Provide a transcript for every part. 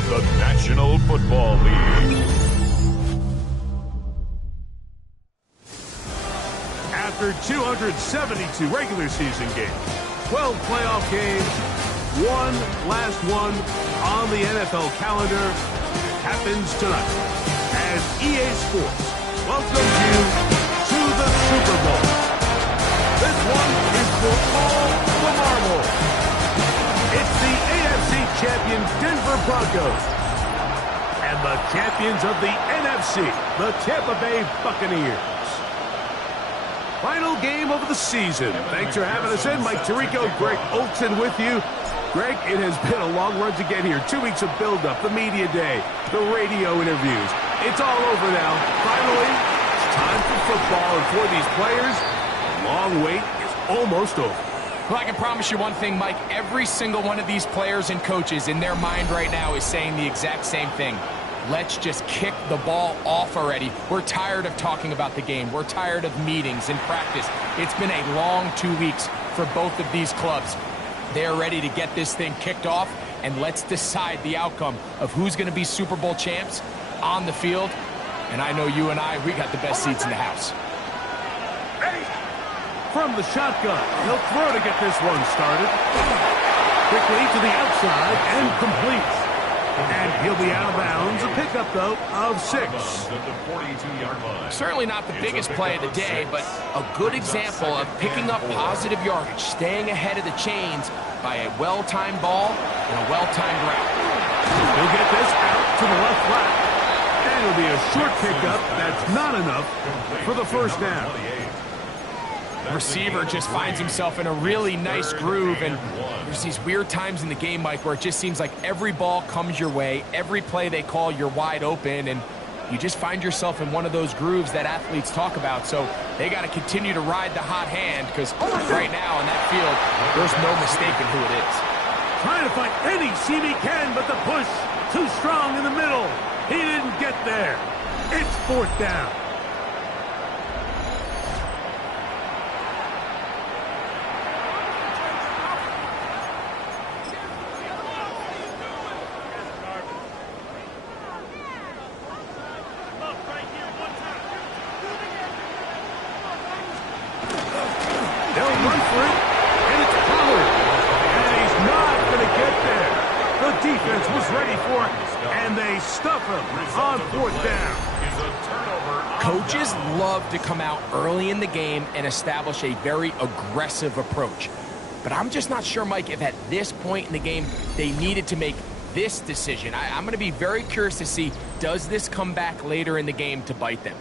of the National Football League. After 272 regular season games, 12 playoff games, one last one on the NFL calendar happens tonight as EA Sports welcomes you to the Super Bowl. This one is for all the marbles. It's the AFC champions Denver Broncos and the champions of the NFC, the Tampa Bay Buccaneers. Final game of the season. Thanks for having us in. Mike Tirico, Greg Olsen with you. Greg, it has been a long run to get here. 2 weeks of build-up, the media day, the radio interviews. It's all over now. Finally, it's time for football. And for these players, the long wait is almost over. Well, I can promise you one thing, Mike. Every single one of these players and coaches in their mind right now is saying the exact same thing. Let's just kick the ball off already. We're tired of talking about the game. We're tired of meetings and practice. It's been a long 2 weeks for both of these clubs. They're ready to get this thing kicked off, and let's decide the outcome of who's going to be Super Bowl champs on the field. And I know you and we got the best seats in the house. Ready? From the shotgun, he'll throw to get this one started. Quickly to the outside and complete. And he'll be out of bounds. A pickup, though, of 6. Certainly not the biggest play of the day, but a good example of picking up positive yardage, staying ahead of the chains by a well-timed ball and a well-timed route. He'll get this out to the left flat. And it'll be a short pickup. That's not enough for the first down. Receiver just finds himself in a really nice groove, and there's these weird times in the game, Mike, where it just seems like every ball comes your way, every play they call, you're wide open, and you just find yourself in one of those grooves that athletes talk about. So they got to continue to ride the hot hand, because right now on that field, there's no mistaking who it is. Trying to find any seam he can, but the push too strong in the middle. He didn't get there. It's 4th down. Defense was ready for it, and they stuff him on 4th down. Coaches love to come out early in the game and establish a very aggressive approach. But I'm just not sure, Mike, if at this point in the game they needed to make this decision. I'm going to be very curious to see, does this come back later in the game to bite them?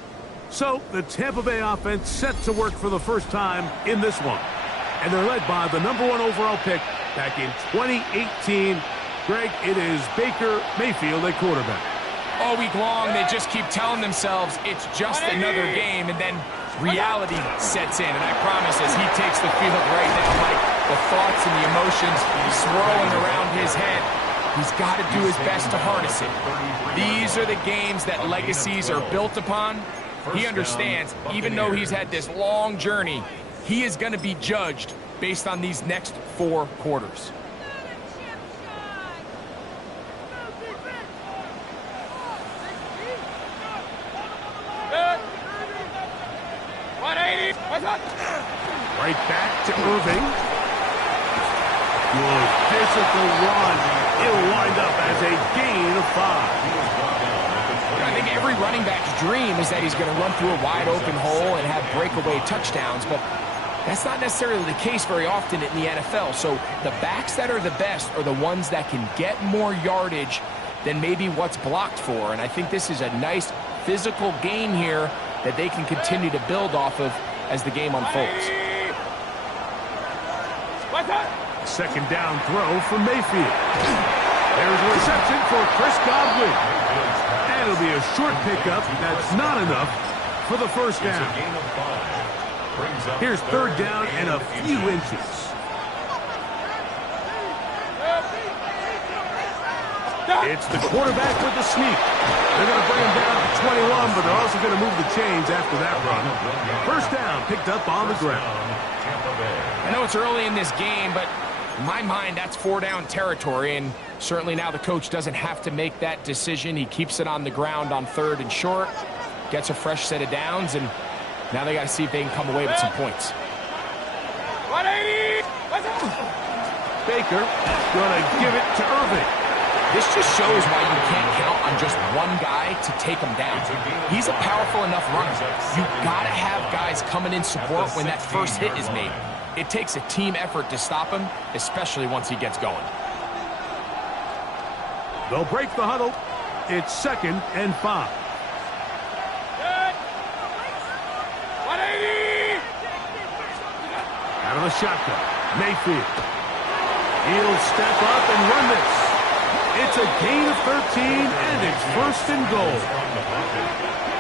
So the Tampa Bay offense set to work for the first time in this one. And they're led by the #1 overall pick back in 2018. Greg, it is Baker Mayfield at quarterback. All week long, they just keep telling themselves it's just another game, and then reality sets in. And I promise, as he takes the field right now, Mike, the thoughts and the emotions swirling around his head, he's got to do his best to harness it. These are the games that legacies are built upon. He understands, even though he's had this long journey, he is going to be judged based on these next 4 quarters. Right back to Irving. Good physical run. It'll wind up as a gain of 5. I think every running back's dream is that he's going to run through a wide open hole and have breakaway touchdowns, but that's not necessarily the case very often in the NFL. So the backs that are the best are the ones that can get more yardage than maybe what's blocked for. And I think this is a nice physical gain here that they can continue to build off of as the game unfolds. 2nd down throw from Mayfield. There's a reception for Chris Godwin. And it'll be a short pickup. That's not enough for the first down. Here's 3rd down and a few inches. It's the quarterback with the sneak. They're going to bring him down to 21, but they're also going to move the chains after that run. First down picked up on the ground. I know it's early in this game, but In my mind, that's 4-down territory, and certainly now the coach doesn't have to make that decision. He keeps it on the ground on 3rd and short, gets a fresh set of downs, and now they got to see if they can come away with some points. 180! Baker going to give it to Irving. This just shows why you can't count on just one guy to take him down. He's a powerful enough runner. You got to have guys coming in support when that first hit is made. It takes a team effort to stop him, especially once he gets going. They'll break the huddle. It's 2nd and 5. 180! Out of the shotgun, Mayfield. He'll step up and run this. It's a gain of 13, and it's 1st and goal.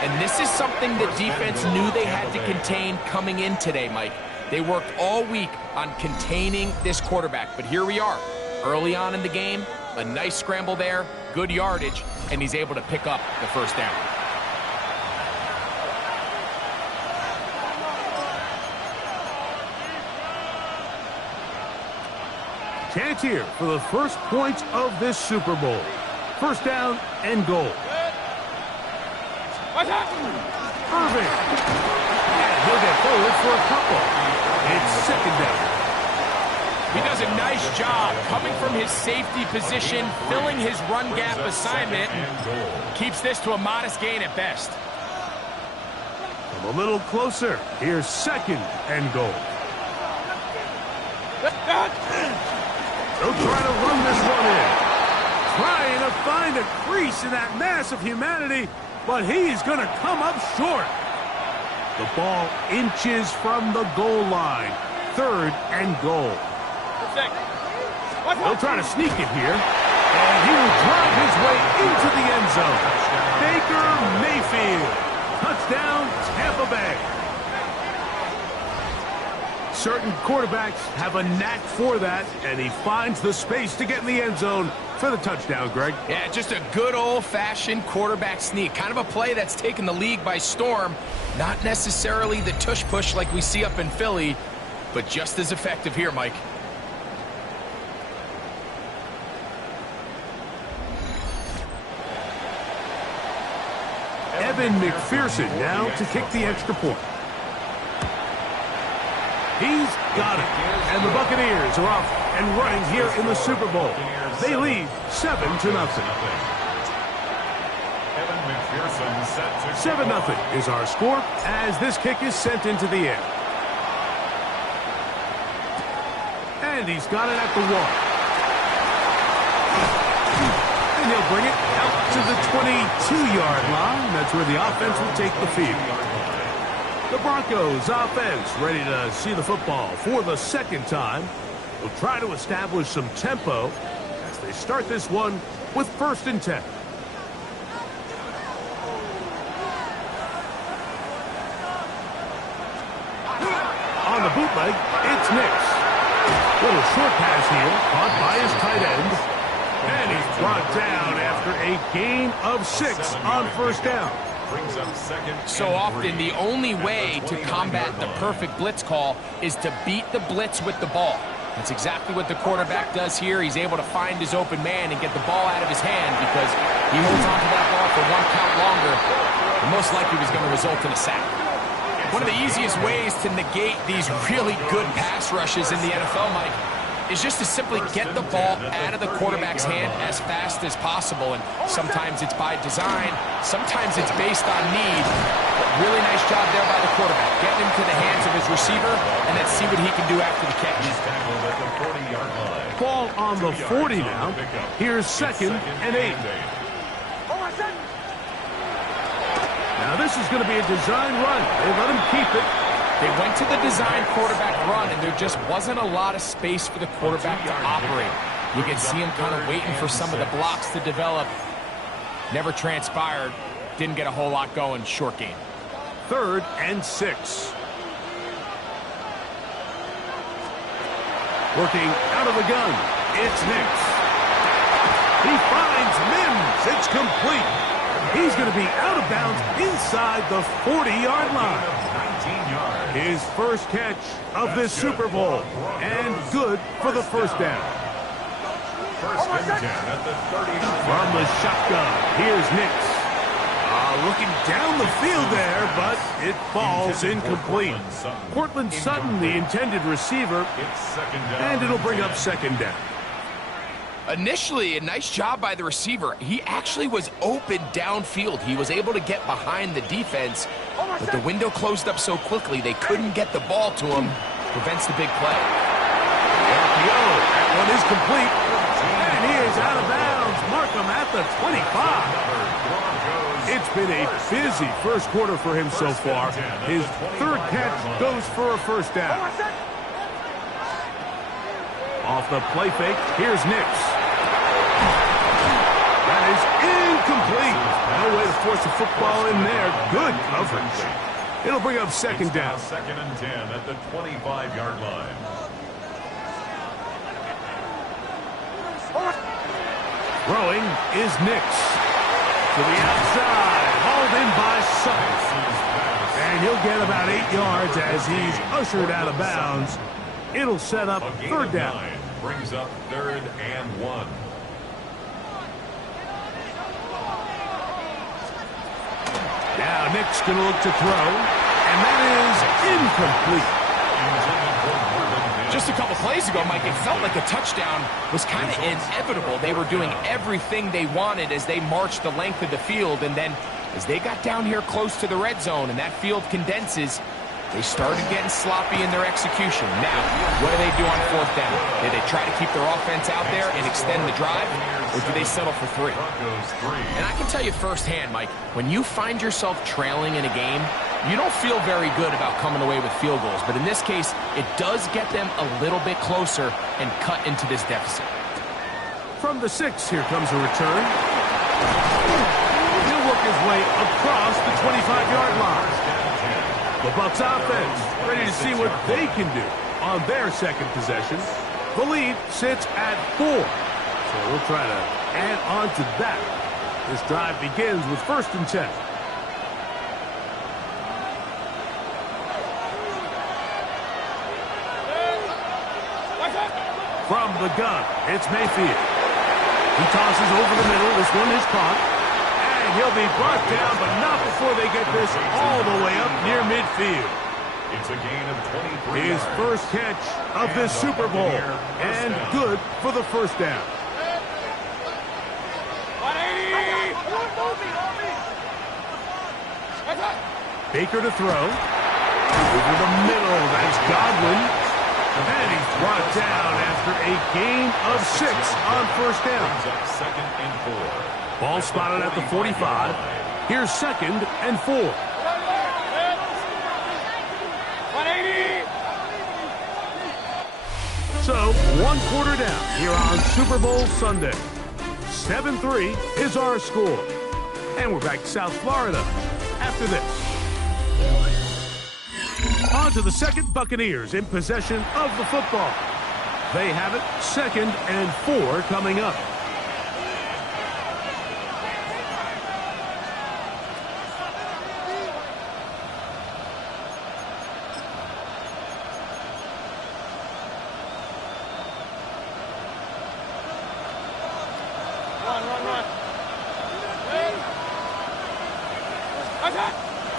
And this is something the defense knew they had to contain coming in today, Mike. They worked all week on containing this quarterback, but here we are. Early on in the game, a nice scramble there, good yardage, and he's able to pick up the 1st down. Chance here for the first points of this Super Bowl. 1st down and goal. Irving. And he'll get forward for a couple. It's 2nd down. He does a nice job coming from his safety position, filling his run gap assignment, and keeps this to a modest gain at best. From a little closer, here's 2nd and goal. They'll try to run this one in. Trying to find a crease in that mass of humanity, but he's going to come up short. The ball inches from the goal line. 3rd and goal. They'll try to sneak it here, and he will drive his way into the end zone. Baker Mayfield. Touchdown, Tampa Bay. Certain quarterbacks have a knack for that, and he finds the space to get in the end zone for the touchdown, Greg. Yeah, just a good old-fashioned quarterback sneak. Kind of a play that's taken the league by storm. Not necessarily the tush-push like we see up in Philly, but just as effective here, Mike. Evan McPherson now to kick the extra point. He's got it. And the Buccaneers are off and running here in the Super Bowl. They lead 7-0. 7-0 is our score as this kick is sent into the air. And he's got it at the 1. And he'll bring it out to the 22-yard line. That's where the offense will take the field. The Broncos offense ready to see the football for the 2nd time. Will try to establish some tempo as they start this one with 1st and 10. On the bootleg, it's Nix. Little short pass here, caught by his tight end. And he's brought down after a gain of 6 on 1st down. So often, the only way to combat the perfect blitz call is to beat the blitz with the ball. That's exactly what the quarterback does here. He's able to find his open man and get the ball out of his hand because he holds on to that ball for 1 count longer. And most likely was going to result in a sack. One of the easiest ways to negate these really good pass rushes in the NFL, Mike, is just to simply get the ball out of the quarterback's hand as fast as possible. And sometimes it's by design, sometimes it's based on need. But really nice job there by the quarterback, getting him to the hands of his receiver, and let's see what he can do after the catch. Ball on the 40 now. Here's 2nd and 8. Now this is going to be a design run. They let him keep it. They went to the design quarterback run, and there just wasn't a lot of space for the quarterback to operate. You can see him kind of waiting for some of the blocks to develop. Never transpired. Didn't get a whole lot going. Short game. 3rd and 6. Working out of the gun. It's Nix. He finds Mims. It's complete. He's going to be out of bounds inside the 40-yard line. 19 yards. His first catch of this Super Bowl, and good for the first down. First and 10 at the 39. From the shotgun, here's Nix. Looking down the field there, but it falls incomplete. Cortland Sutton, the intended receiver, and it'll bring up second down. Initially, a nice job by the receiver. He actually was open downfield. He was able to get behind the defense, but the window closed up so quickly they couldn't get the ball to him. Prevents the big play. RPO, that one is complete, and he is out of bounds. Mark him at the 25. It's been a busy first quarter for him so far. His third catch goes for a first down. Off the play fake, here's Nix. That is incomplete. No way to force a football in there. Good coverage. It'll bring up second down. Second and 10 at the 25-yard line. Throwing is Nix. To the outside, hauled in by Sutton. And he'll get about 8 yards as he's ushered out of bounds. It'll set up third down. Brings up third and 1. Now Nick's going to look to throw, and that is incomplete. Just a couple plays ago, Mike, it felt like a touchdown was kind of inevitable. They were doing everything they wanted as they marched the length of the field, and then as they got down here close to the red zone and that field condenses, they started getting sloppy in their execution. Now, what do they do on fourth down? Do they try to keep their offense out there and extend the drive, or do they settle for 3? And I can tell you firsthand, Mike, when you find yourself trailing in a game, you don't feel very good about coming away with field goals. But in this case, it does get them a little bit closer and cut into this deficit. From the 6, here comes a return. He'll work his way across the 25-yard line. The Bucs offense ready to see what they can do on their second possession. The lead sits at 4. So we'll try to add on to that. This drive begins with first and 10. From the gun, it's Mayfield. He tosses over the middle. This one is caught. And he'll be brought down, but not before they get this all the way up near midfield. It's a gain of 23 His yards. first catch of this Super Bowl, and good for the first down. Baker to throw. Over the middle, that's Godwin. And he's brought down after a gain of 6 on first down. Second and 4. Ball spotted at the 45. Here's second and 4. 180. So, 1 quarter down here on Super Bowl Sunday. 7-3 is our score. And we're back to South Florida after this. On to the second, Buccaneers in possession of the football. They have it, second and 4 coming up.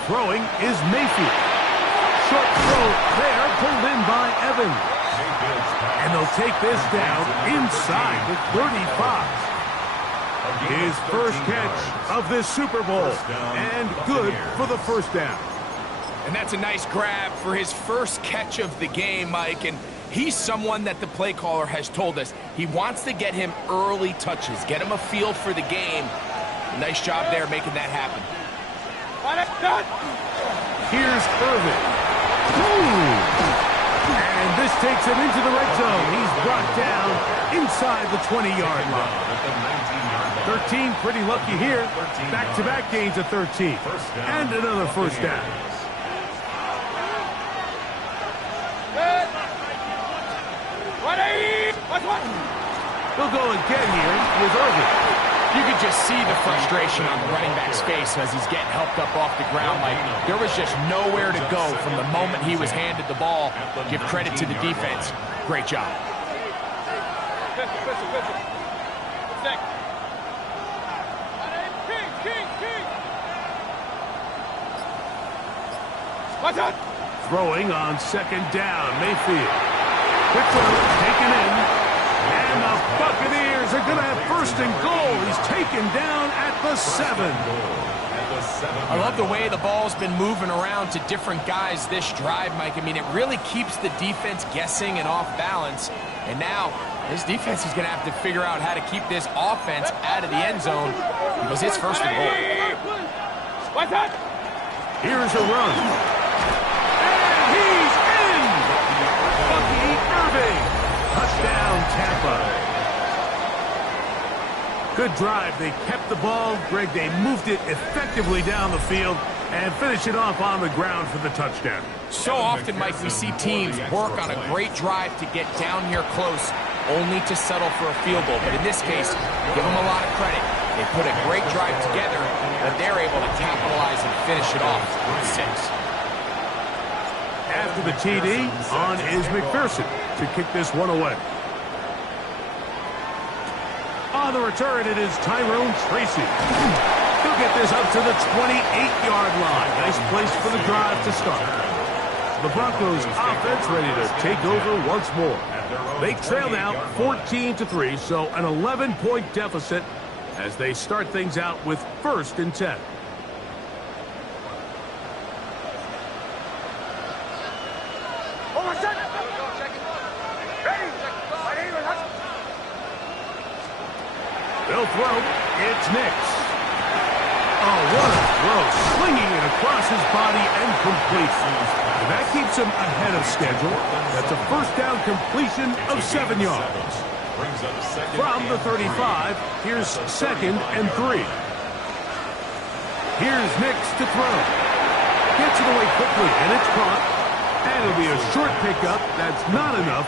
Throwing is Mayfield. Short throw there, pulled in by Evans. And they'll take this down inside the 35. His first catch of this Super Bowl, and good for the first down. And that's a nice grab for his first catch of the game, Mike. And he's someone that the play caller has told us he wants to get him early touches, get him a feel for the game. Nice job there making that happen. Here's Irvin. And this takes him into the red zone. He's brought down inside the 20-yard line. 13, pretty lucky here. Back-to-back gains of 13. And another first down. We'll go again here with Irvin. You could just see the frustration on the running back's face as he's getting helped up off the ground. Like, there was just nowhere to go from the moment he was handed the ball. Give credit to the defense. Great job. Throwing on second down, Mayfield. Quick throw, taken in. And the Buccaneers are going to have first and goal. He's taken down at the 7. I love the way the ball's been moving around to different guys this drive, Mike. I mean, it really keeps the defense guessing and off balance. And now, this defense is going to have to figure out how to keep this offense out of the end zone because it's first and goal. Here's a run. And he's in! Bucky Irving. Touchdown, Tampa. Good drive. They kept the ball. Greg, they moved it effectively down the field and finished it off on the ground for the touchdown. So often, Mike, we see teams work on a great drive to get down here close, only to settle for a field goal. But in this case, give them a lot of credit. They put a great drive together, but they're able to capitalize and finish it off with 6. After the TD, on is McPherson to kick this one away. On the return, it is Tyrone Tracy. He'll get this up to the 28-yard line. Nice place for the drive to start. The Broncos offense ready to take over once more. They trail now 14-3, so an 11-point deficit as they start things out with first and 10. They'll throw. It's Nix. Oh, what a throw. Slinging it across his body and complete. And that keeps him ahead of schedule. That's a first down completion of 7 yards. From the 35, here's 2nd and 3. Here's Nix to throw. Gets it away quickly, and it's caught. And it'll be a short pickup. That's not enough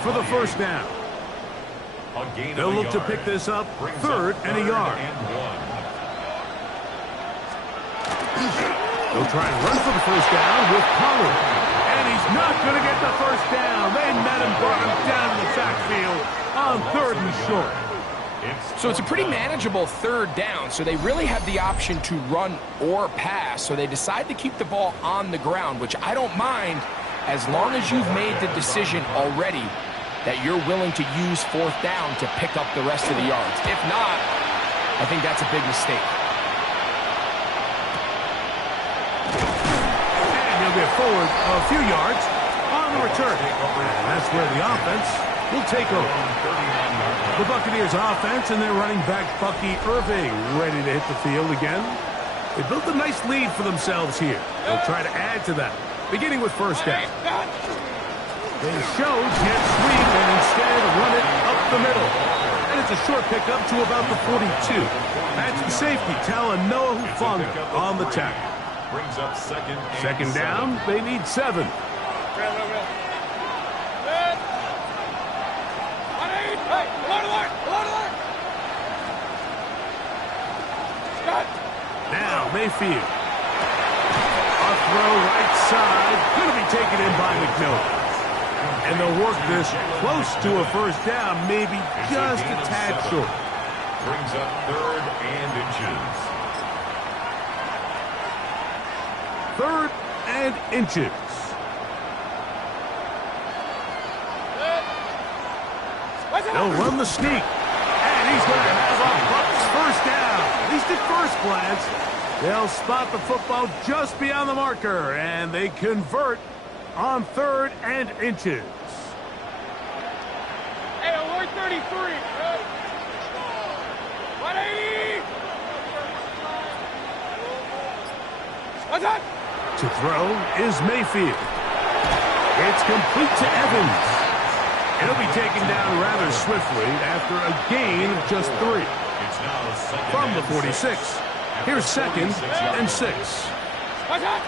for the first down. They'll look to pick this up 3rd and a yard. They'll try and run for the first down with Pollard. And he's not going to get the first down. They met him, brought him down in the backfield on 3rd and short. So it's a pretty manageable 3rd down, so they really have the option to run or pass, so they decide to keep the ball on the ground, which I don't mind as long as you've made the decision already that you're willing to use 4th down to pick up the rest of the yards. If not, I think that's a big mistake. And he'll get forward a few yards on the return. And that's where the offense will take over. The Buccaneers offense and their running back Bucky Irving ready to hit the field again. They built a nice lead for themselves here. They'll try to add to that, beginning with first down. They showed jet sweep and instead run it up the middle. And it's a short pickup to about the 42. That's the safety, Talanoa Hufanga on the tackle. Brings up Second down, they need 7. Now Mayfield. A throw right side. Going to be taken in by McMillan. And they'll work this close to a first down, maybe just a tad short. Brings up 3rd and inches. 3rd and inches. They'll run the sneak. And he's going to have a Bucs first down. At least at first glance. They'll spot the football just beyond the marker. And they convert on 3rd and inches. Hey, alert 33. 180. What's that? To throw is Mayfield. It's complete to Evans. It'll be taken down rather swiftly after a gain of just 3. From the 46, here's 2nd and 6. What's that?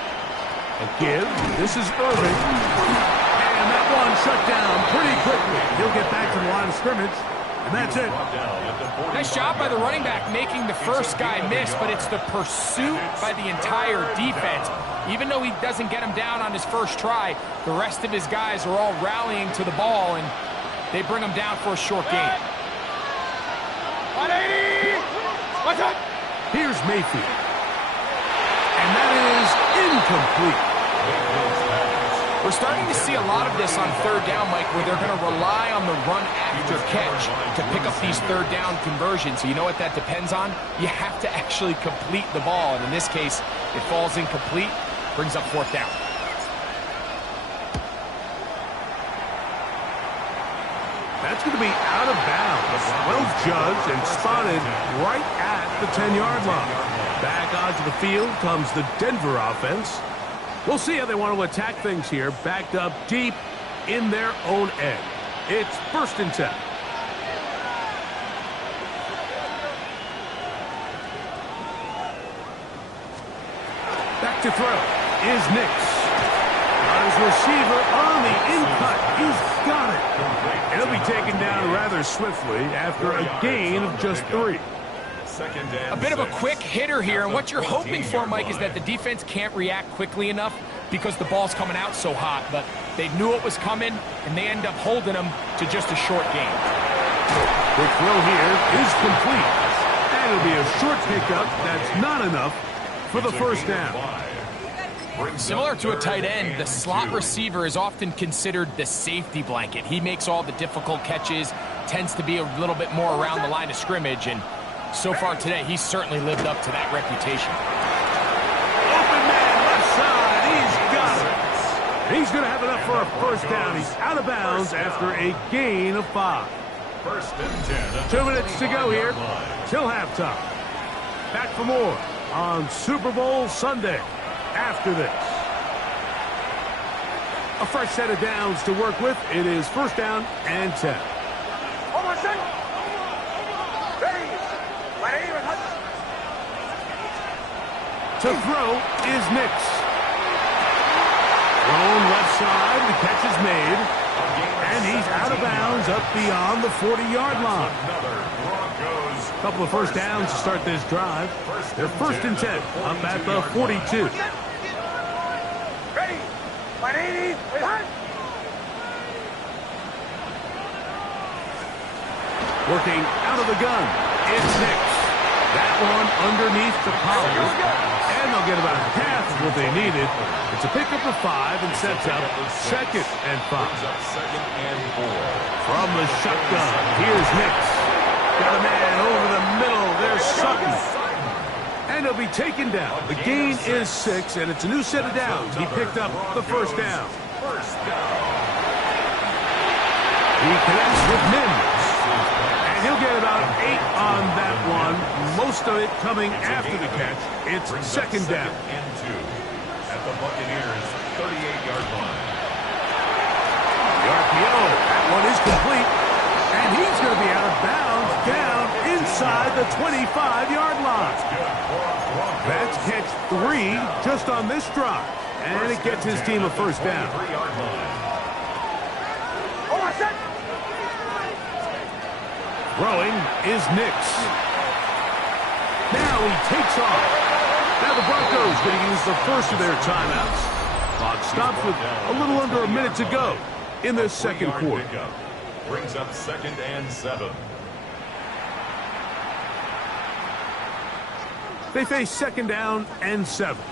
A give. This is Irving. And that one shut down pretty quickly. He'll get back to the line of scrimmage And that's it. Nice job by the running back making the first guy miss, but it's the pursuit by the entire defense. Even though he doesn't get him down on his first try, the rest of his guys are all rallying to the ball, and they bring him down for a short gain. 180! What's up? Here's Mayfield. And that is incomplete. We're starting to see a lot of this on third down, Mike, where they're going to rely on the run after catch to pick up these third down conversions. So you know what that depends on? You have to actually complete the ball. And in this case, it falls incomplete, brings up fourth down. That's going to be out of bounds. Well judged and spotted right at the 10-yard line. Back onto the field comes the Denver offense. We'll see how they want to attack things here, backed up deep in their own end. It's 1st and 10. Back to throw is Nix. Got his receiver on the in-cut. He's got it. And he'll be taken down rather swiftly after a gain of just 3. A bit of a quick hitter here, and what you're hoping for, Mike, is that the defense can't react quickly enough because the ball's coming out so hot, but they knew it was coming, and they end up holding them to just a short gain. The throw here is complete, and it'll be a short pickup that's not enough for the first down. Similar to a tight end, the slot receiver is often considered the safety blanket. He makes all the difficult catches, tends to be a little bit more around the line of scrimmage, and so far today, he's certainly lived up to that reputation. Open man left side. He's got it. He's going to have enough for a first down. He's out of bounds after a gain of 5. 1st and 10. 2 minutes to go here till halftime. Back for more on Super Bowl Sunday after this. A fresh set of downs to work with. It is 1st down and 10. To throw is Nix. Thrown left side, the catch is made. And he's out of bounds up beyond the 40-yard line. A couple of first downs to start this drive. They're 1st and 10 up at the 42. Ready! 180! Working out of the gun, it's Nix. That one underneath the collar. And they'll get about half of what they needed. It's a pickup of 5 and sets up 2nd and 5. From the shotgun, here's Nix. Got a man over the middle. There's Sutton. And he'll be taken down. The gain is 6, and it's a new set of downs. He picked up the first down. He connects with Mims. And he'll get about 8 on that one. Most of it coming after the catch. It's 2nd down. And 2 at the Buccaneers 38-yard line. The RPO, that one is complete. And he's going to be out of bounds down inside the 25-yard line. That's catch 3 just on this drive. And it gets his team a first down. Throwing is Nix. Now he takes off. Now the Broncos going to use the first of their timeouts. Clock stops with a little under a minute to go in this second quarter. Brings up 2nd and 7. They face 2nd down and 7.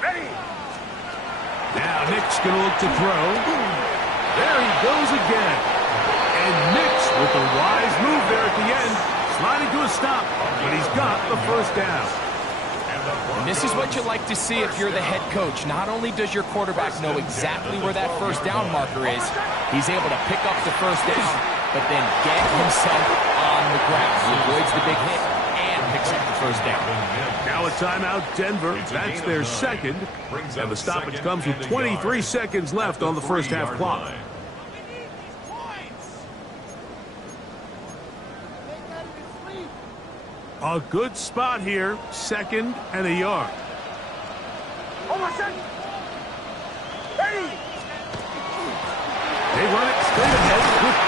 Ready! Now Nick's going to look to throw. There he goes again. And Nix with a wise move there at the end, sliding to a stop, but he's got the first down. And this is what you like to see if you're the head coach. Not only does your quarterback know exactly where that first down marker is, he's able to pick up the first down, but then get himself on the ground. He avoids the big hit and picks up the first down. Now a timeout, Denver. That's their 2nd. And the stoppage comes with 23 seconds left on the first half clock. A good spot here. 2nd and a yard.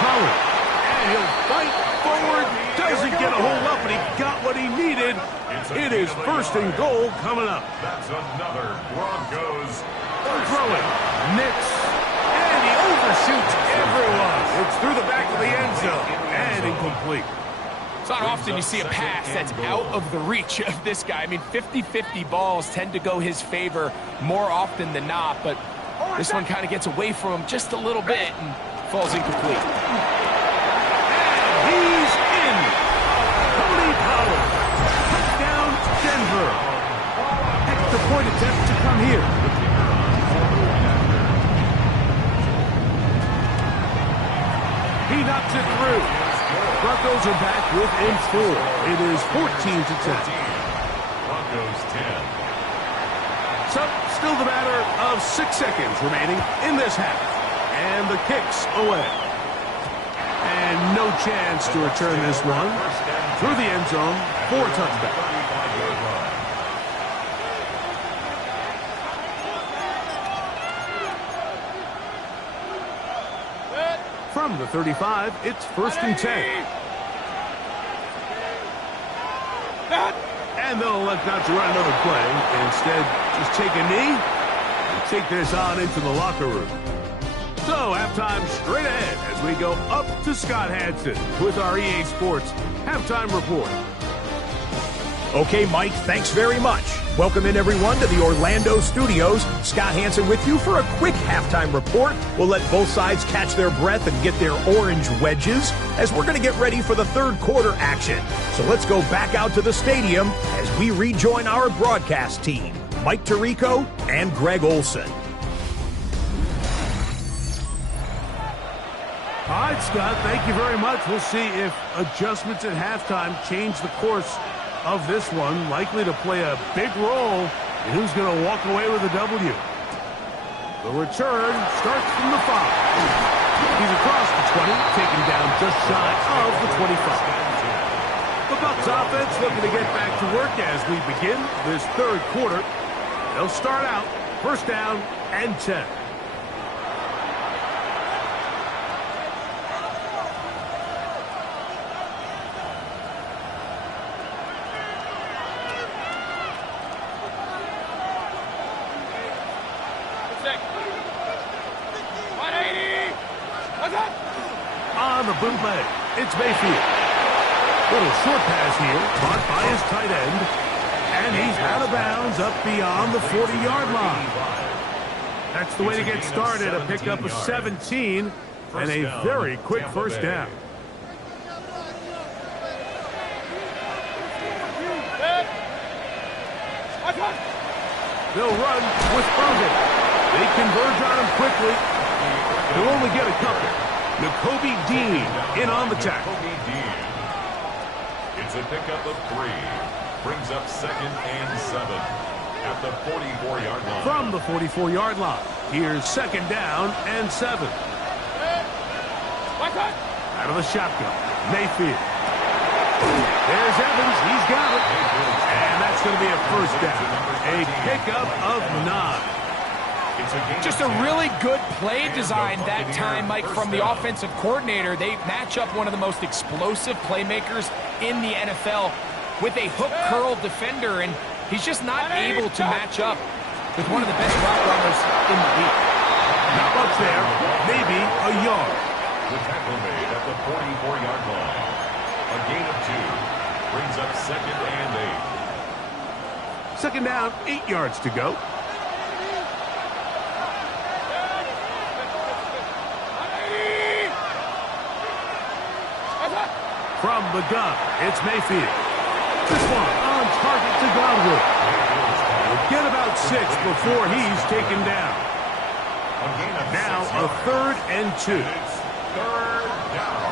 Pollard. And he'll fight forward. Doesn't get a hold up, but he got what he needed. It is first and goal coming up. That's another Broncos. Throwing. Nix. And he overshoots everyone. It's through the back of the end zone. And incomplete. It's not often you see a pass that's out of the reach of this guy. I mean, 50-50 balls tend to go his favor more often than not, but this one kind of gets away from him just a little bit and falls incomplete. And he's in. Tony Pollard. Touchdown, Denver. Extra point attempt to come here. He knocks it through. Broncos are back within 4. It is 14-10. Broncos 10. So, still the matter of 6 seconds remaining in this half. And the kick's away. And no chance to return this one through the end zone for a touchdown. From the 35, it's first and 10. And they'll elect not to run another play. Instead, just take a knee and take this on into the locker room. So, halftime straight ahead as we go up to Scott Hansen with our EA Sports Halftime Report. Okay, Mike, thanks very much. Welcome in, everyone, to the Orlando studios. Scott Hansen with you for a quick halftime report. We'll let both sides catch their breath and get their orange wedges as we're going to get ready for the third quarter action. So let's go back out to the stadium as we rejoin our broadcast team, Mike Tirico and Greg Olson. All right, Scott, thank you very much. We'll see if adjustments at halftime change the course of this one, likely to play a big role in who's going to walk away with a W. The return starts from the 5. He's across the 20, taken down just shy of the 25. The Bucs offense looking to get back to work as we begin this third quarter. They'll start out first down and 10. On the bootleg, it's Mayfield. Little short pass here, caught by his tight end. And he's out of bounds up beyond the 40-yard line. That's the way to get started, a pickup of 17 and a very quick first down. They'll run with Broncos. They converge on him quickly. They'll only get a couple. Nakobe Dean in on the tackle. It's a pickup of 3. Brings up 2nd and 7 at the 44-yard line. From the 44-yard line, here's 2nd down and 7. Out of the shotgun, Mayfield. There's Evans. He's got it. And that's going to be a first down. A pickup of 9. Just a really good play design that time, Mike, from the offensive coordinator. They match up one of the most explosive playmakers in the NFL with a hook curl defender, and he's just not able to match up with one of the best route runners in the league. Not much there, maybe a yard. The tackle made at the 44-yard line. A gain of 2 brings up 2nd and 8. 2nd down, 8 yards to go. From the gun, it's Mayfield. This one on target to Godwin. He'll get about 6 before he's taken down. Now a 3rd and 2. 3rd down.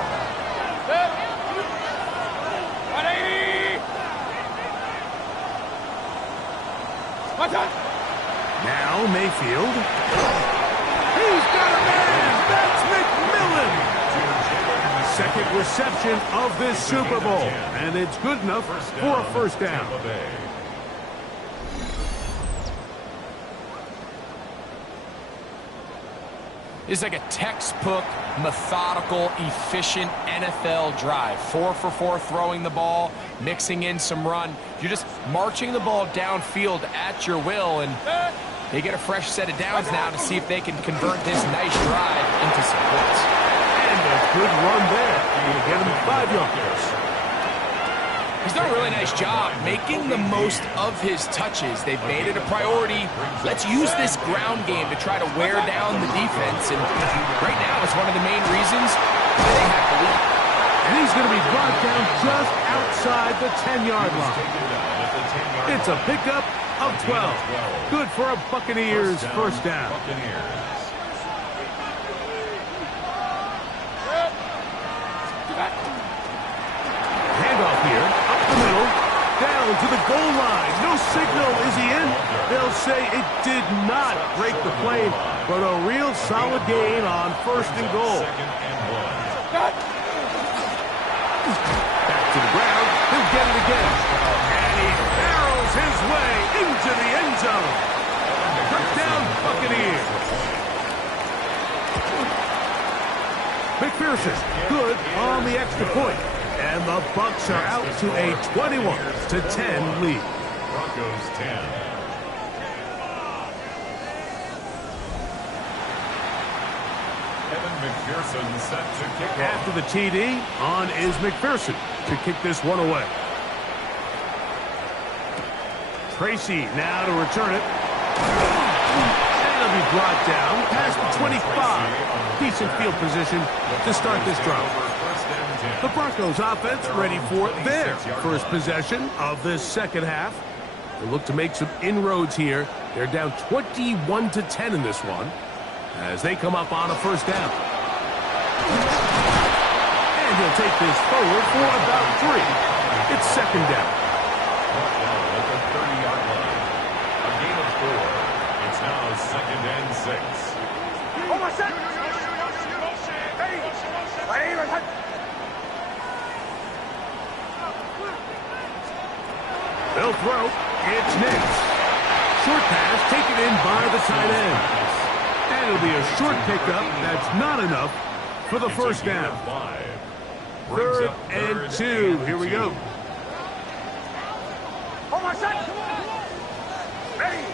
Now Mayfield. He's got a man. That's McMillan. 2nd reception of this Super Bowl, and it's good enough for a first down. This is like a textbook, methodical, efficient NFL drive. 4 for 4 throwing the ball, mixing in some run. You're just marching the ball downfield at your will, and they get a fresh set of downs now to see if they can convert this nice drive into some points. And a good run there. You get him 5 yards. He's done a really nice job making the most of his touches. They've made it a priority. Let's use this ground game to try to wear down the defense. And right now, it's one of the main reasons they have the lead. And he's going to be brought down just outside the 10-yard line. It's a pickup of 12. Good for a Buccaneers first down. Handoff here, up the middle, down to the goal line. No signal. Is he in? They'll say it did not break the plane, but a real solid gain on first and goal. Back to the ground. He'll get it again. And he barrels his way into the end zone. Touchdown, Buccaneers. McPherson, good on the extra point. And the Bucs are out to a 21-10 lead. Broncos 10. Evan McPherson set to kick off. After the TD, on is McPherson to kick this one away. Tracy now to return it. And it'll be brought down past the 25. Decent field position to start this drive. The Broncos offense ready for their first possession of this second half. They look to make some inroads here. They're down 21-10 in this one as they come up on a first down. And he'll take this forward for about 3. It's second down. At the 30-yard line. A gain of 4. It's now second and 6. Oh, my son! Ready! My name is... They'll throw. It's Nix. Short pass taken in by the tight end. And it'll be a short pickup. That's not enough for the first down. 3rd and 2. Here we go. Oh, my son! Ready!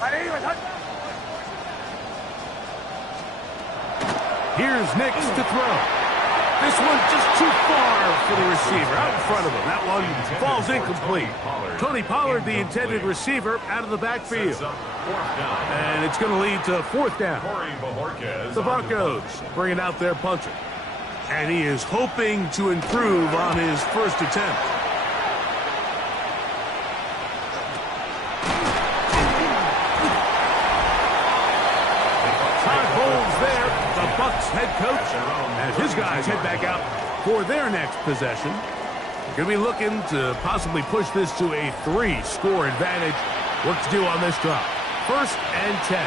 My name is... Here's Nix to throw. This one just too far for the receiver, out in front of him. That one falls incomplete. Tony Pollard, the intended receiver, out of the backfield. And it's going to lead to 4th down. The Broncos bringing out their punter. And he is hoping to improve on his first attempt. Todd Bowles there, the Bucs head coach, as his guys head back out for their next possession. They're going to be looking to possibly push this to a 3-score advantage. Work to do on this drive. 1st and 10.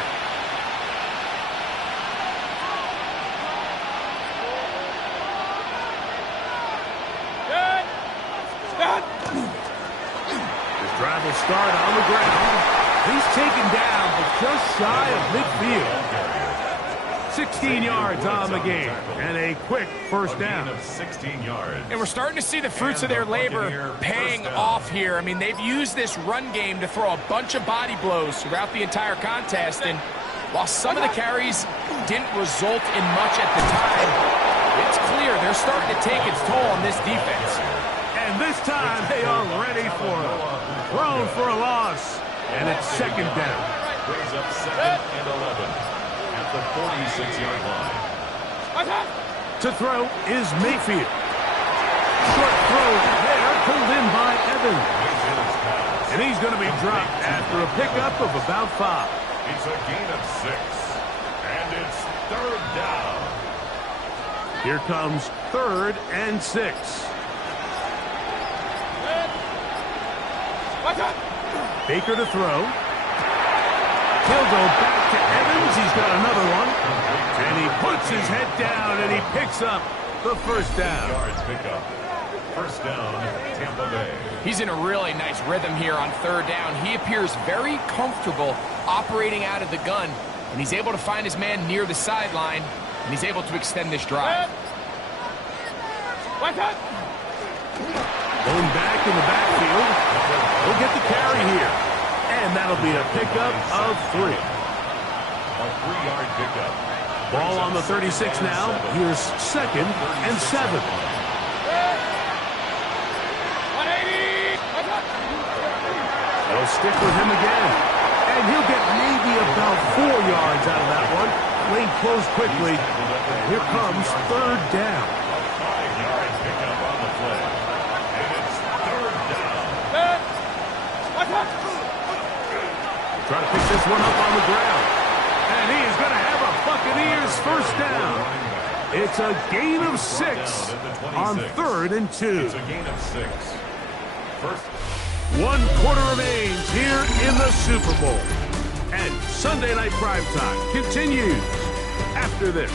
This drive will start on the ground. He's taken down, but just shy of midfield. 16 yards on the game, and a quick first down. 16 yards. And we're starting to see the fruits of their labor paying off here. I mean, they've used this run game to throw a bunch of body blows throughout the entire contest, and while some of the carries didn't result in much at the time, it's clear they're starting to take its toll on this defense. And this time, they are ready for it. Thrown for a loss, and it's second down. Brings up 2nd and 11. The 46-yard line. To throw is Mayfield. Short throw there, pulled in by Evans. And he's going to be dropped after a pickup of about 5. It's a gain of 6. And it's 3rd down. Here comes 3rd and 6. Baker to throw. He'll go back to Evans. He's got another one. And he puts his head down, and he picks up the first down. Yards pickup. First down, Tampa Bay. He's in a really nice rhythm here on 3rd down. He appears very comfortable operating out of the gun. and he's able to find his man near the sideline, and he's able to extend this drive. Going back in the backfield. He'll get the carry here. And that'll be a pickup of 3. A 3-yard pickup. Ball on the 36 now. Here's 2nd and 7. They'll stick with him again. And he'll get maybe about 4 yards out of that one. Lane closed quickly. And here comes 3rd down. A 5-yard pickup on the play. And it's 3rd down. Try to pick this one up on the ground. And he is going to have a Buccaneers first down. It's a gain of 6 on 3rd and 2. It's a gain of 6. First. 1 quarter remains here in the Super Bowl. And Sunday Night Primetime continues after this.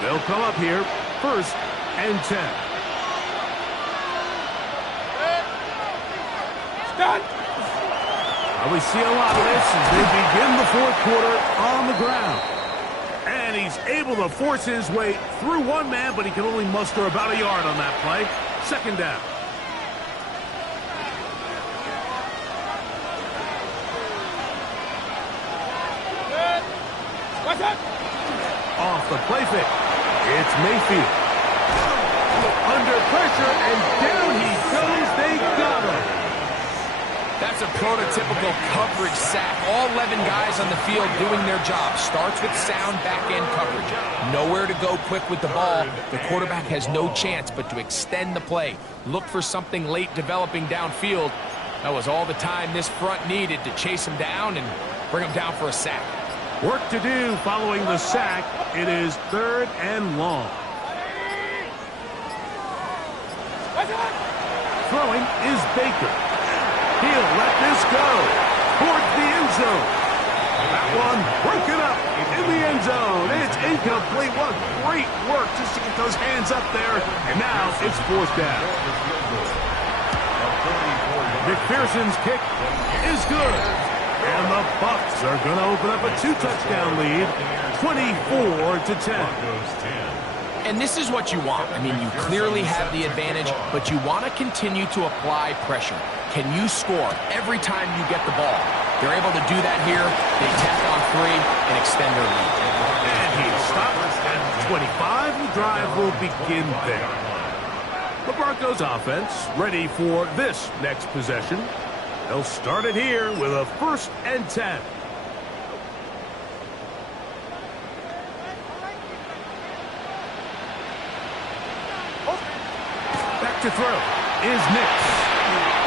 They'll come up here, 1st and 10. We see a lot of this as they begin the 4th quarter on the ground. And he's able to force his way through one man, but he can only muster about a yard on that play. 2nd down. Off the play fake. It's Mayfield. Under pressure, and down he goes. They got him. That's a prototypical coverage sack. All 11 guys on the field doing their job. Starts with sound back-end coverage. Nowhere to go quick with the ball. The quarterback has no chance but to extend the play. Look for something late developing downfield. That was all the time this front needed to chase him down and bring him down for a sack. Work to do following the sack. It is 3rd and long. Throwing is Baker. He'll let this go towards the end zone. That one broken up in the end zone. It's incomplete. What great work just to get those hands up there. And now it's 4th down. McPherson's kick is good. And the Bucs are going to open up a 2-touchdown lead, 24-10. And this is what you want. I mean, you clearly have the advantage, but you want to continue to apply pressure. Can you score every time you get the ball? They're able to do that here. They tack on 3 and extend their lead. And he stops at 25. The drive will begin there. The Broncos offense ready for this next possession. They'll start it here with a 1st and 10. Back to throw is Nix.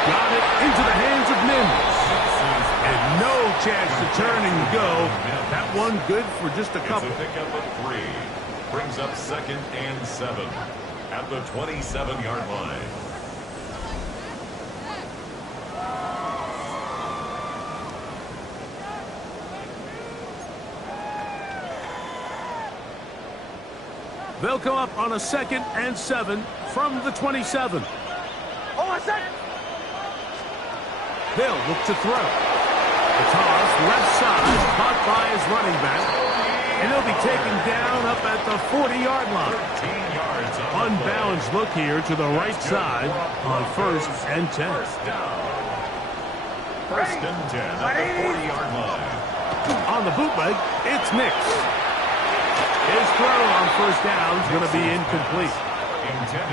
Got it into the hands of Mims. And no chance to turn and go. That one good for just a couple. It's a pickup of 3. Brings up 2nd and 7 at the 27-yard line. They'll come up on a 2nd and 7 from the 27. Hold on a second. They'll look to throw. The toss left side, caught by his running back. And he'll be taken down up at the 40-yard line. 13 yards on Unbalanced look here to the right side on 1st and 10. First and 10 at the 40-yard line. On the bootleg, it's Nix. His throw on 1st down is going to be incomplete.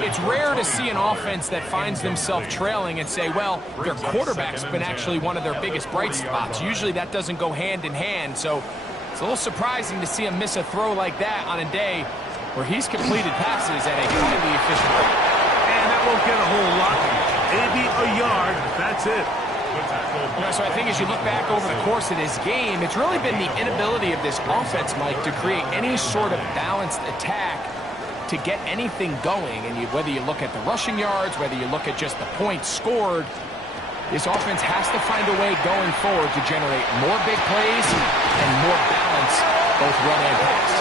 It's rare to see an offense that finds themselves trailing and say, well, their quarterback's been actually one of their biggest bright spots. Usually that doesn't go hand in hand, so it's a little surprising to see him miss a throw like that on a day where he's completed passes at a highly efficient rate. And that won't get a whole lot. Maybe a yard, that's it. So I think as you look back over the course of this game, it's really been the inability of this offense, Mike, to create any sort of balanced attack to get anything going. And whether you look at the rushing yards, whether you look at just the points scored, this offense has to find a way going forward to generate more big plays and more balance, both run and pass.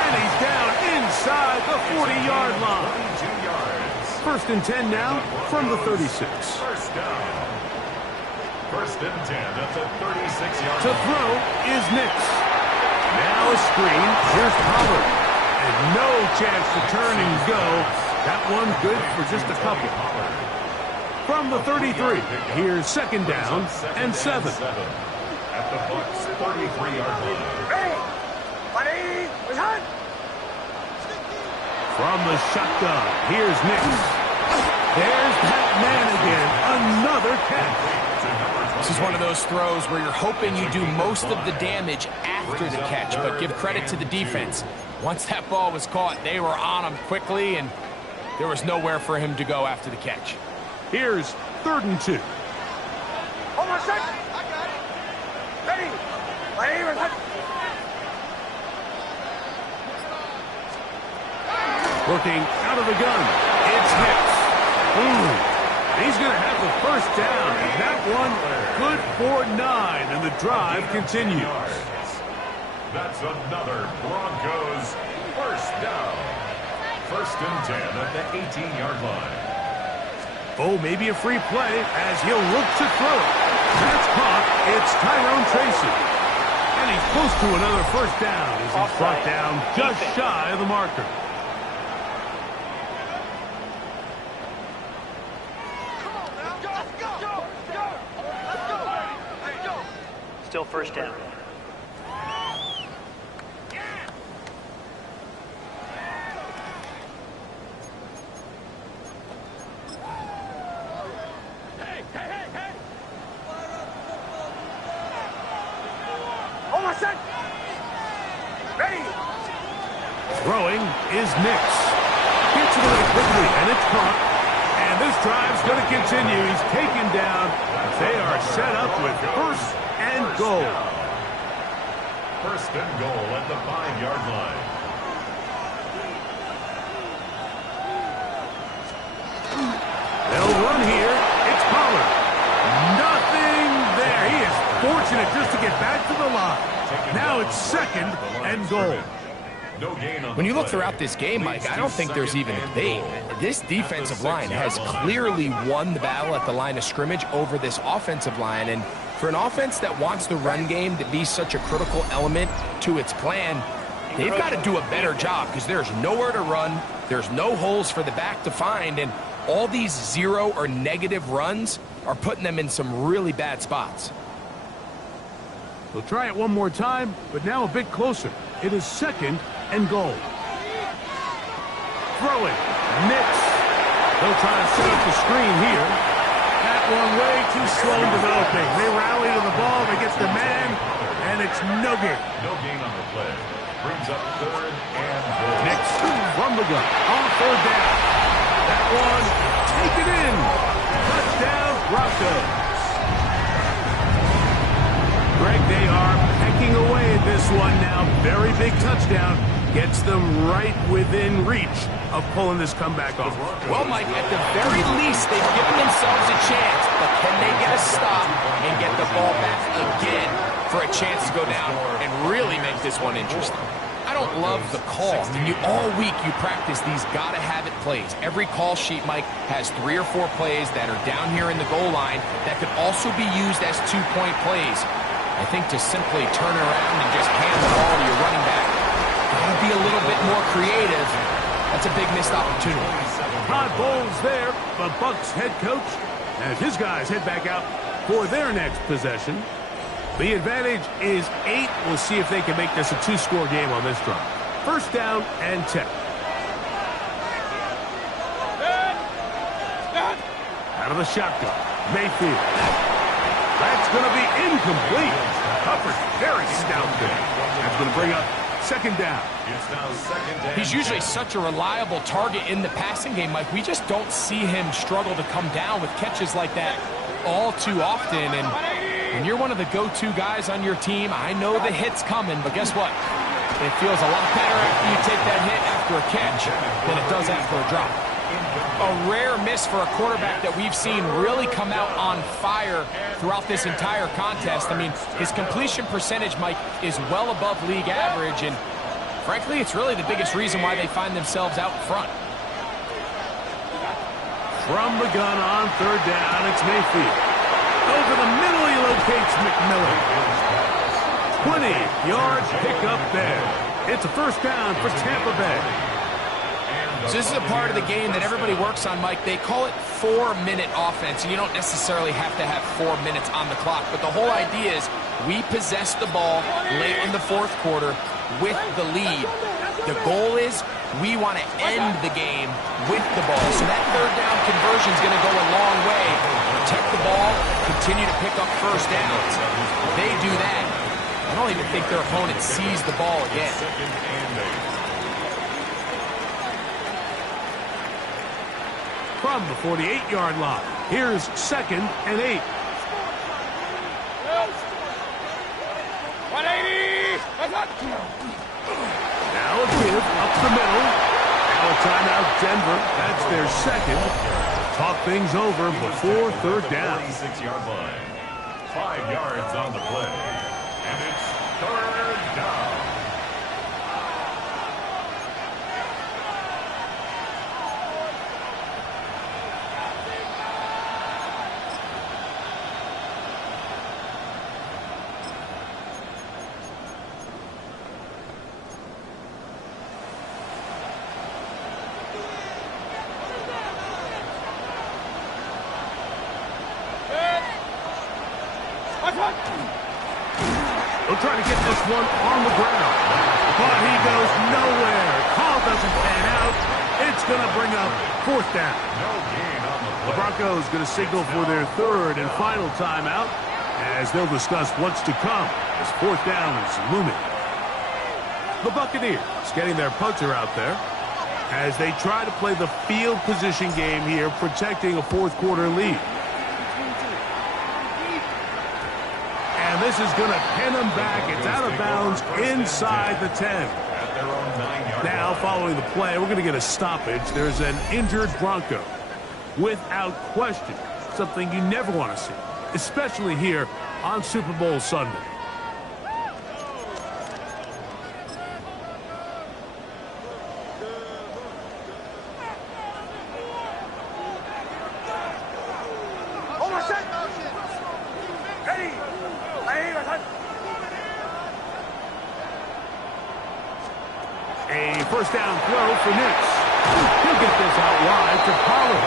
And And he's down inside the 40-yard line. 22 yards. First and 10 now from the 36. First down. First and 10 at the 36-yard To line. throw is Nix. Now a screen. Here's Pollard. And no chance to turn and go. That one good for just a couple. From the 33, here's second down and 7. At the Bucs' 33-yard line. From the shotgun, here's Nix. There's that man again. Another catch. This is one of those throws where you're hoping you do most of the damage after the catch, but give credit to the defense. Once that ball was caught, they were on him quickly, and there was nowhere for him to go after the catch. Here's 3rd and 2. Almost set. I got it. Ready. Looking out of the gun. It's Nix. He's going to have the first down. And that one good for 9. And the drive continues. That's another Broncos first down. First and 10 at the 18-yard line. Oh, maybe a free play as he'll look to throw. That's caught. It's Tyrone Tracy. And he's close to another first down as he's brought down just shy of the marker. Still first down. Almost set. Ready. Throwing is Nix. Gets it away quickly, and it's caught. And this drive's going to continue. He's taken down. They are set up with first and goal. First and goal at the 5-yard line. They'll run here. It's Pollard. Nothing there. He is fortunate just to get back to the line. Now it's second and goal. No gain on When the you look play. throughout this game, Mike, I don't think there's even a debate. This defensive line has clearly won the battle at the line of scrimmage over this offensive line. And for an offense that wants the run game to be such a critical element to its plan, they've got to do a better job because there's nowhere to run. There's no holes for the back to find. And all these 0 or negative runs are putting them in some really bad spots. They'll try it one more time, but now a bit closer. It is second and goal. Throwing. Nix. They'll try to set up the screen here. That one way too slow in developing. They rally to the ball. They get the man, and it's no good. No gain on the play. Brings up 3rd and goal. Nix from the gun on 4th down. That one, take it in. Touchdown, Broncos. Greg, they are pecking away at this one now. Very big touchdown. Gets them right within reach of pulling this comeback off. Well, Mike, at the very least, they've given themselves a chance. But can they get a stop and get the ball back again for a chance to go down and really make this one interesting? I don't love the call. I mean, all week you practice these gotta-have-it plays. Every call sheet, Mike, has 3 or 4 plays that are down here in the goal line that could also be used as 2-point plays. I think to simply turn around and just hand the ball to your running back, gotta be a little bit more creative. That's a big missed opportunity. Todd Bowles there, the Bucs head coach, as his guys head back out for their next possession. The advantage is 8. We'll see if they can make this a 2-score game on this drive. First down and 10. Out of the shotgun, Mayfield. That's going to be incomplete. Hubbard very stout there. That's going to bring up second down. It's now second down. He's usually such a reliable target in the passing game, Mike. We just don't see him struggle to come down with catches like that all too often. And when you're one of the go-to guys on your team, I know the hit's coming, but guess what? It feels a lot better after you take that hit after a catch than it does after a drop. A rare miss for a quarterback that we've seen really come out on fire throughout this entire contest. I mean, his completion percentage, Mike, is well above league average, and Frankly, it's really the biggest reason why they find themselves out front. From the gun on third down, it's Mayfield. Over the middle, he locates McMillan. 20-yard pickup there. It's a first down for Tampa Bay. So this is a part of the game that everybody works on, Mike. They call it 4-minute offense, and you don't necessarily have to have 4 minutes on the clock. But the whole idea is we possess the ball late in the fourth quarter with the lead. The goal is we want to end the game with the ball. So that third down conversion is going to go a long way. Protect the ball, continue to pick up first downs. If they do that, I don't even think their opponent sees the ball again. From the 48-yard line, here's 2nd and 8. 180! Now a give up the middle. Now a timeout, Denver. That's their second. Talk things over before third down. 36-yard line. 5 yards on the play. And it's third down. They'll try to get this one on the ground. But he goes nowhere. Call doesn't pan out. It's going to bring up fourth down. No gain on the play. The Broncos going to signal for their third and final timeout as they'll discuss what's to come as fourth down is looming. The Buccaneers getting their punter out there as they try to play the field position game here, protecting a fourth quarter lead. And this is going to pin them back. It's out of bounds inside the 10. At their own 9-yard Now, line. following the play, we're going to get a stoppage. There's an injured Bronco. Without question, something you never want to see, especially here on Super Bowl Sunday. A first down throw for Nix. He'll get this out wide to Pollard.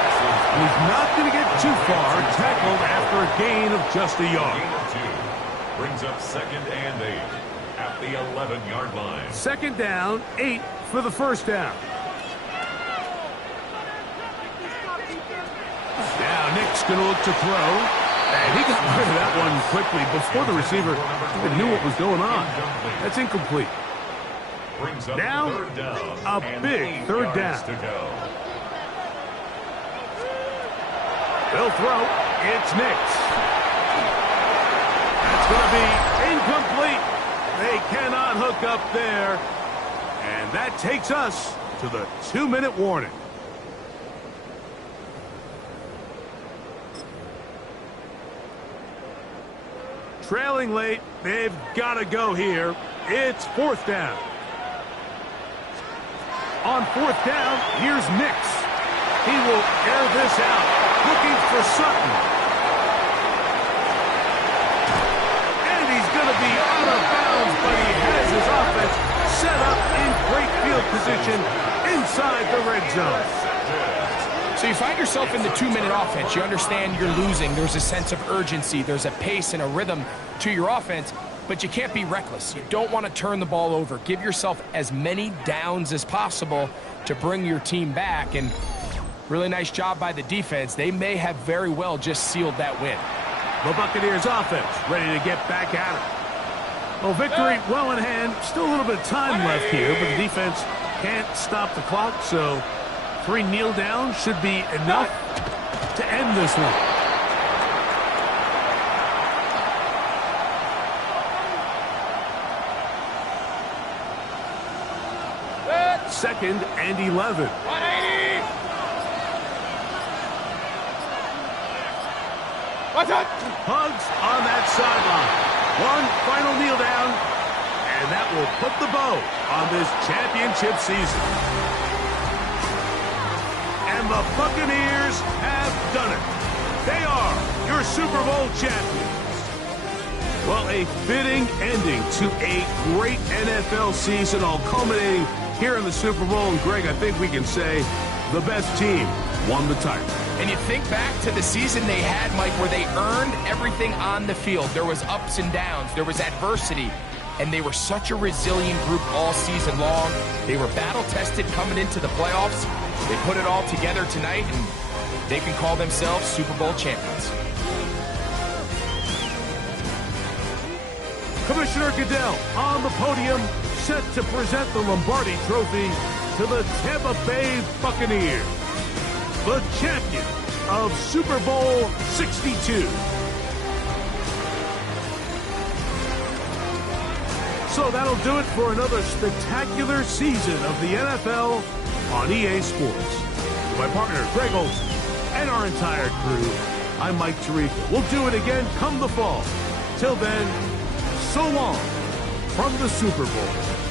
He's not going to get too far, tackled after a gain of just a yard. Gain of 2. Brings up 2nd and 8 at the 11-yard line. Second down, 8 for the first down. Now Nick's going to look to throw. And he got rid of that one quickly before the receiver even knew what was going on. That's incomplete. Brings up Now, third down. a and big 8 third yards down. to go. They'll throw. It's Nix. That's going to be incomplete. They cannot hook up there. And that takes us to the 2-minute warning. Trailing late, they've got to go here. It's fourth down. On fourth down, here's Nix. He will air this out, looking for Sutton. And he's going to be out of bounds, but he has his offense set up in great field position inside the red zone. So you find yourself in the 2-minute offense. You understand you're losing. There's a sense of urgency. There's a pace and a rhythm to your offense, but you can't be reckless. You don't want to turn the ball over. Give yourself as many downs as possible to bring your team back, and really nice job by the defense. They may have very well just sealed that win. The Buccaneers offense ready to get back at it. Well, victory well in hand. Still a little bit of time left here, but the defense can't stop the clock, so 3 kneel downs should be enough to end this one. Second and 11. 180! Watch out! Hugs on that sideline. One final kneel down, And that will put the bow on this championship season. And the Buccaneers have done it. They are your Super Bowl champions. Well, a fitting ending to a great NFL season, all culminating here in the Super Bowl. And Greg, I think we can say the best team won the title. And you think back to the season they had, Mike, where they earned everything on the field. There was ups and downs. There was adversity. And they were such a resilient group all season long. They were battle-tested coming into the playoffs. They put it all together tonight, and they can call themselves Super Bowl champions. Commissioner Goodell on the podium, set to present the Lombardi Trophy to the Tampa Bay Buccaneers, the champion of Super Bowl 62. So that'll do it for another spectacular season of the NFL on EA Sports. My partner, Greg Olson, and our entire crew, I'm Mike Tirico. We'll do it again come the fall. Till then, so long from the Super Bowl.